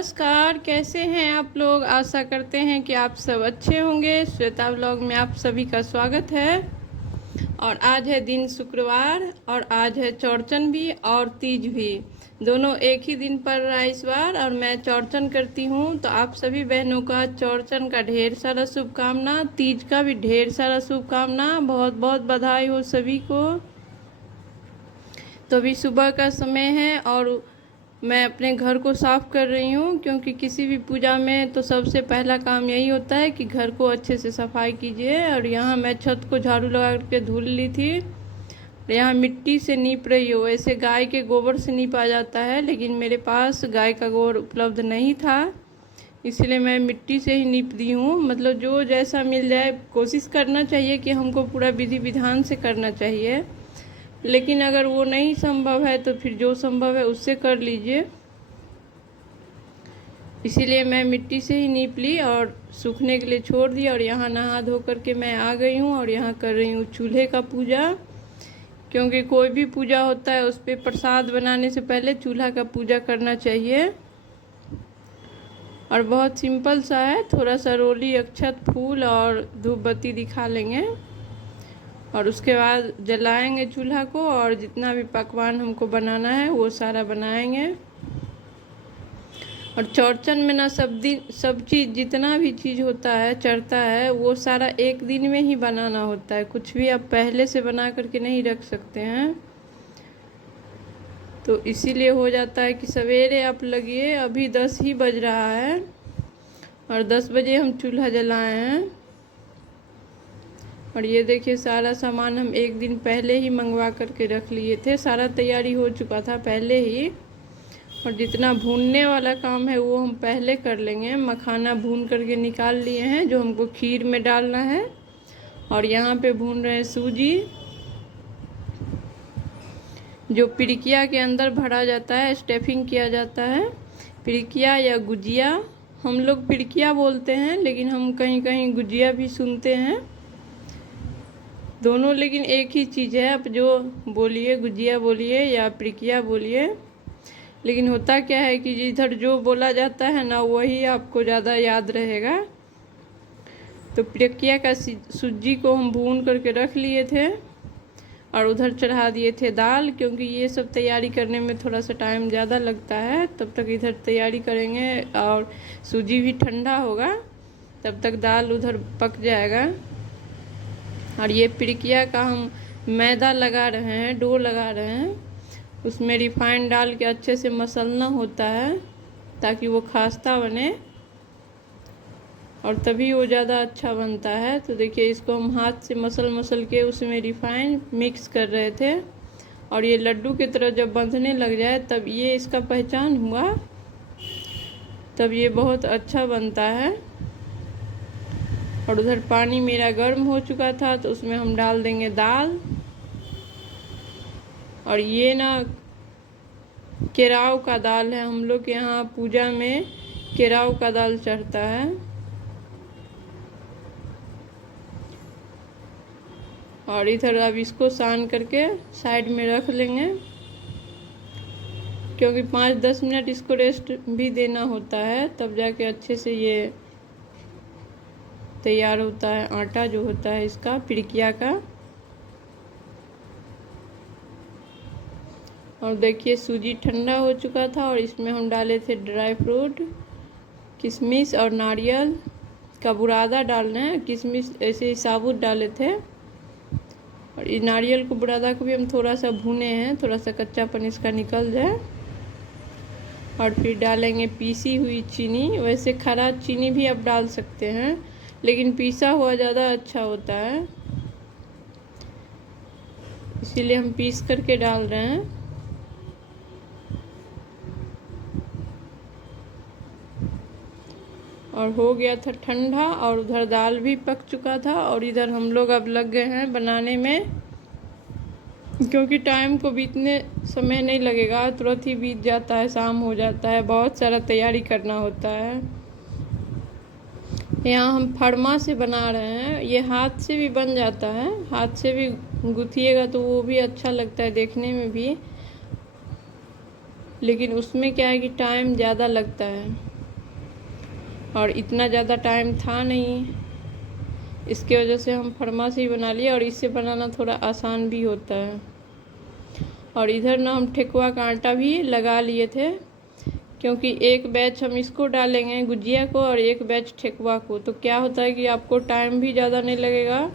नमस्कार, कैसे हैं आप लोग। आशा करते हैं कि आप सब अच्छे होंगे। श्वेता व्लॉग में आप सभी का स्वागत है। और आज है दिन शुक्रवार और आज है चौड़चन भी और तीज भी, दोनों एक ही दिन पड़ रहा है इस बार। और मैं चौड़चन करती हूँ, तो आप सभी बहनों का चौड़चन का ढेर सारा शुभकामना, तीज का भी ढेर सारा शुभकामना, बहुत बहुत बधाई हो सभी को। तो अभी सुबह का समय है और मैं अपने घर को साफ़ कर रही हूँ, क्योंकि किसी भी पूजा में तो सबसे पहला काम यही होता है कि घर को अच्छे से सफाई कीजिए। और यहाँ मैं छत को झाड़ू लगा के धुल ली थी। यहाँ मिट्टी से नीप रही हूँ। वैसे गाय के गोबर से नीपा जाता है, लेकिन मेरे पास गाय का गोबर उपलब्ध नहीं था, इसलिए मैं मिट्टी से ही नीप दी हूँ। मतलब जो जैसा मिल जाए, कोशिश करना चाहिए कि हमको पूरा विधि विधान से करना चाहिए, लेकिन अगर वो नहीं संभव है तो फिर जो संभव है उससे कर लीजिए। इसीलिए मैं मिट्टी से ही नीप ली और सूखने के लिए छोड़ दिया। और यहाँ नहा धो करके मैं आ गई हूँ और यहाँ कर रही हूँ चूल्हे का पूजा, क्योंकि कोई भी पूजा होता है उस पर प्रसाद बनाने से पहले चूल्हा का पूजा करना चाहिए। और बहुत सिंपल सा है, थोड़ा सा रोली, अक्षत, फूल और धूप बत्ती दिखा लेंगे और उसके बाद जलाएंगे चूल्हा को। और जितना भी पकवान हमको बनाना है वो सारा बनाएंगे। और चौड़चन में ना सब चीज़, जितना भी चीज़ होता है, चढ़ता है, वो सारा एक दिन में ही बनाना होता है। कुछ भी आप पहले से बना करके नहीं रख सकते हैं। तो इसीलिए हो जाता है कि सवेरे आप लगिए। अभी 10 ही बज रहा है और 10 बजे हम चूल्हा जलाए हैं। और ये देखिए सारा सामान हम एक दिन पहले ही मंगवा करके रख लिए थे, सारा तैयारी हो चुका था पहले ही। और जितना भूनने वाला काम है वो हम पहले कर लेंगे। मखाना भून करके निकाल लिए हैं जो हमको खीर में डालना है। और यहाँ पे भून रहे हैं सूजी, जो पिड़किया के अंदर भरा जाता है, स्टफिंग किया जाता है। पिड़किया या गुजिया, हम लोग पिड़किया बोलते हैं, लेकिन हम कहीं कहीं गुजिया भी सुनते हैं। दोनों लेकिन एक ही चीज़ है, आप जो बोलिए, गुजिया बोलिए या पिड़किया बोलिए। लेकिन होता क्या है कि जिधर जो बोला जाता है ना, वही आपको ज़्यादा याद रहेगा। तो पिड़किया का सूजी को हम भून करके रख लिए थे और उधर चढ़ा दिए थे दाल, क्योंकि ये सब तैयारी करने में थोड़ा सा टाइम ज़्यादा लगता है। तब तक इधर तैयारी करेंगे और सूजी भी ठंडा होगा, तब तक दाल उधर पक जाएगा। और ये पिड़किया का हम मैदा लगा रहे हैं, डो लगा रहे हैं। उसमें रिफाइंड डाल के अच्छे से मसलना होता है ताकि वो खास्ता बने, और तभी वो ज़्यादा अच्छा बनता है। तो देखिए इसको हम हाथ से मसल के उसमें रिफाइंड मिक्स कर रहे थे। और ये लड्डू की तरह जब बंधने लग जाए तब ये इसका पहचान हुआ, तब ये बहुत अच्छा बनता है। और उधर पानी मेरा गर्म हो चुका था, तो उसमें हम डाल देंगे दाल। और ये ना केराव का दाल है, हम लोग के यहाँ पूजा में केराव का दाल चढ़ता है। और इधर अब इसको सान करके साइड में रख लेंगे, क्योंकि 5-10 मिनट इसको रेस्ट भी देना होता है, तब जाके अच्छे से ये तैयार होता है, आटा जो होता है इसका, पिड़किया का। और देखिए सूजी ठंडा हो चुका था और इसमें हम डाले थे ड्राई फ्रूट, किशमिश और नारियल का बुरादा डालना है। किशमिश ऐसे ही साबुत डाले थे। और इस नारियल को, बुरादा को भी हम थोड़ा सा भुने हैं, थोड़ा सा कच्चापन इसका निकल जाए। और फिर डालेंगे पीसी हुई चीनी। वैसे खरा चीनी भी आप डाल सकते हैं, लेकिन पीसा हुआ ज़्यादा अच्छा होता है, इसीलिए हम पीस करके डाल रहे हैं। और हो गया था ठंडा और उधर दाल भी पक चुका था। और इधर हम लोग अब लग गए हैं बनाने में, क्योंकि टाइम को बीतने समय नहीं लगेगा, तुरंत ही बीत जाता है, शाम हो जाता है, बहुत सारा तैयारी करना होता है। यहाँ हम फरमा से बना रहे हैं। ये हाथ से भी बन जाता है, हाथ से भी गुथिएगा तो वो भी अच्छा लगता है देखने में भी, लेकिन उसमें क्या है कि टाइम ज़्यादा लगता है। और इतना ज़्यादा टाइम था नहीं, इसके वजह से हम फरमा से ही बना लिए, और इससे बनाना थोड़ा आसान भी होता है। और इधर ना हम ठेकुआ का आटा भी लगा लिए थे, क्योंकि एक बैच हम इसको डालेंगे गुजिया को और एक बैच ठेकुआ को, तो क्या होता है कि आपको टाइम भी ज़्यादा नहीं लगेगा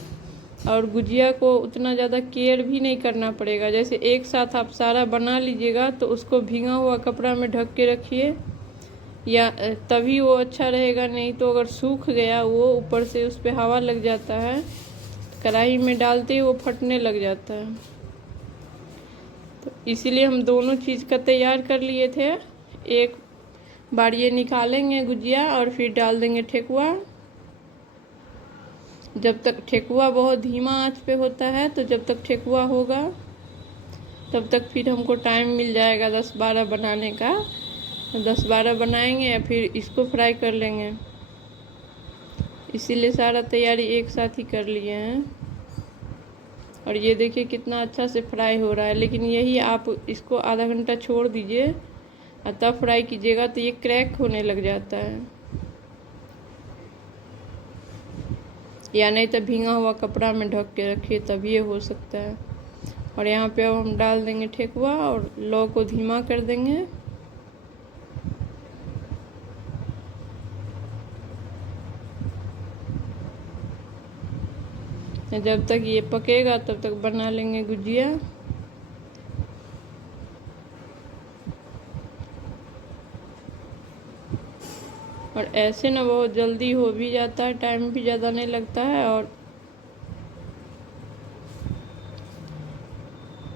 और गुजिया को उतना ज़्यादा केयर भी नहीं करना पड़ेगा। जैसे एक साथ आप सारा बना लीजिएगा तो उसको भीगा हुआ कपड़ा में ढक के रखिए, या तभी वो अच्छा रहेगा, नहीं तो अगर सूख गया वो ऊपर से उस पर हवा लग जाता है, कढ़ाई में डालते ही वो फटने लग जाता है। तो इसीलिए हम दोनों चीज़ का तैयार कर लिए थे। एक बार ये निकालेंगे गुजिया और फिर डाल देंगे ठेकुआ। जब तक ठेकुआ बहुत धीमा आंच पे होता है, तो जब तक ठेकुआ होगा तब तक फिर हमको टाइम मिल जाएगा 10-12 बनाने का। 10-12 बनाएंगे या फिर इसको फ्राई कर लेंगे, इसीलिए सारा तैयारी एक साथ ही कर लिए हैं। और ये देखिए कितना अच्छा से फ्राई हो रहा है, लेकिन यही आप इसको आधा घंटा छोड़ दीजिए और तब फ्राई कीजिएगा तो ये क्रैक होने लग जाता है, या नहीं तो भीगा हुआ कपड़ा में ढक के रखिए तब ये हो सकता है। और यहाँ पे अब हम डाल देंगे ठेकुआ और लो को धीमा कर देंगे। जब तक ये पकेगा तब तक बना लेंगे गुजिया। और ऐसे ना बहुत जल्दी हो भी जाता है, टाइम भी ज़्यादा नहीं लगता है और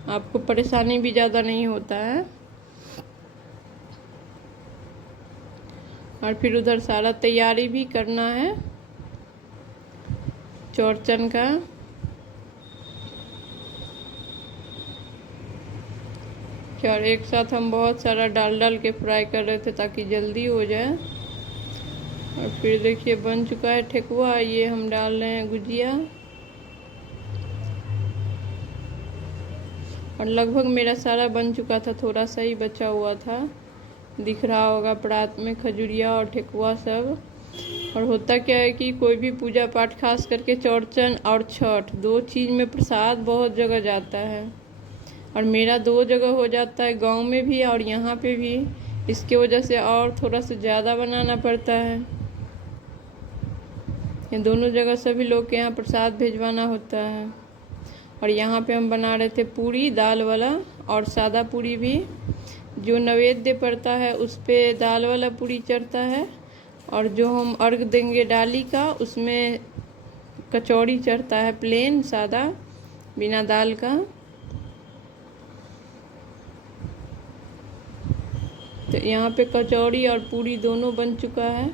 आपको परेशानी भी ज़्यादा नहीं होता है। और फिर उधर सारा तैयारी भी करना है चौरचन का। और एक साथ हम बहुत सारा डाल के फ्राई कर रहे थे ताकि जल्दी हो जाए। और फिर देखिए बन चुका है ठेकुआ, ये हम डाल रहे हैं गुजिया। और लगभग मेरा सारा बन चुका था, थोड़ा सा ही बचा हुआ था, दिख रहा होगा परात में खजुरिया और ठेकुआ सब। और होता क्या है कि कोई भी पूजा पाठ, खास करके चौरचन और छठ, दो चीज़ में प्रसाद बहुत जगह जाता है। और मेरा 2 जगह हो जाता है, गांव में भी और यहाँ पे भी, इसके वजह से और थोड़ा सा ज़्यादा बनाना पड़ता है। ये दोनों जगह सभी लोग के यहाँ प्रसाद भिजवाना होता है। और यहाँ पे हम बना रहे थे पूरी दाल वाला, और सादा पूरी भी। जो नैवेद्य पड़ता है उस पे दाल वाला पूरी चढ़ता है, और जो हम अर्घ देंगे डाली का उसमें कचौड़ी चढ़ता है, प्लेन सादा बिना दाल का। तो यहाँ पे कचौड़ी और पूरी दोनों बन चुका है।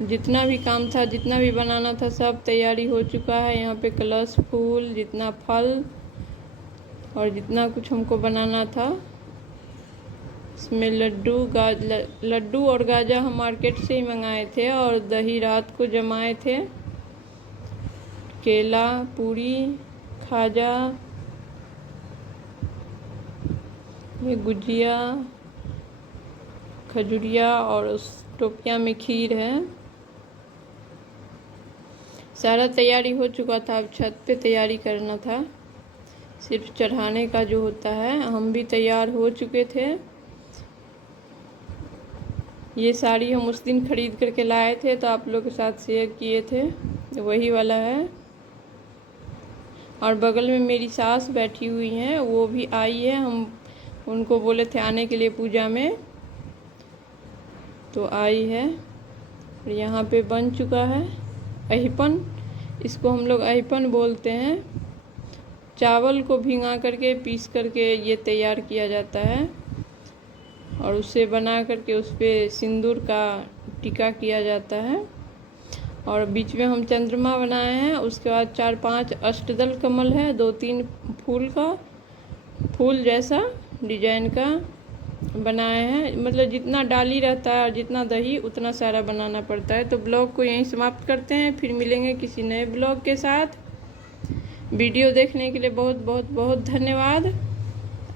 जितना भी काम था, जितना भी बनाना था, सब तैयारी हो चुका है। यहाँ पे कलश फूल, जितना फल और जितना कुछ हमको बनाना था, इसमें लड्डू और गाजा हम मार्केट से ही मंगाए थे, और दही रात को जमाए थे, केला, पूरी, खाजा, ये गुजिया, खजुरिया, और उस टोपिया में खीर है। सारा तैयारी हो चुका था, अब छत पे तैयारी करना था, सिर्फ चढ़ाने का जो होता है। हम भी तैयार हो चुके थे। ये साड़ी हम उस दिन खरीद करके लाए थे, तो आप लोग के साथ शेयर किए थे, वही वाला है। और बगल में मेरी सास बैठी हुई हैं, वो भी आई है, हम उनको बोले थे आने के लिए पूजा में, तो आई है। और यहाँ पे बन चुका है अहिपन, इसको हम लोग अहिपन बोलते हैं। चावल को भिगा करके पीस करके ये तैयार किया जाता है, और उसे बना करके उस पर सिंदूर का टीका किया जाता है। और बीच में हम चंद्रमा बनाए हैं, उसके बाद 4-5 अष्टदल कमल है, 2-3 फूल का, फूल जैसा डिजाइन का बनाए हैं। मतलब जितना डाली रहता है और जितना दही उतना सारा बनाना पड़ता है। तो ब्लॉग को यहीं समाप्त करते हैं, फिर मिलेंगे किसी नए ब्लॉग के साथ। वीडियो देखने के लिए बहुत बहुत बहुत धन्यवाद।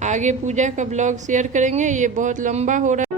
आगे पूजा का ब्लॉग शेयर करेंगे, ये बहुत लंबा हो रहा है।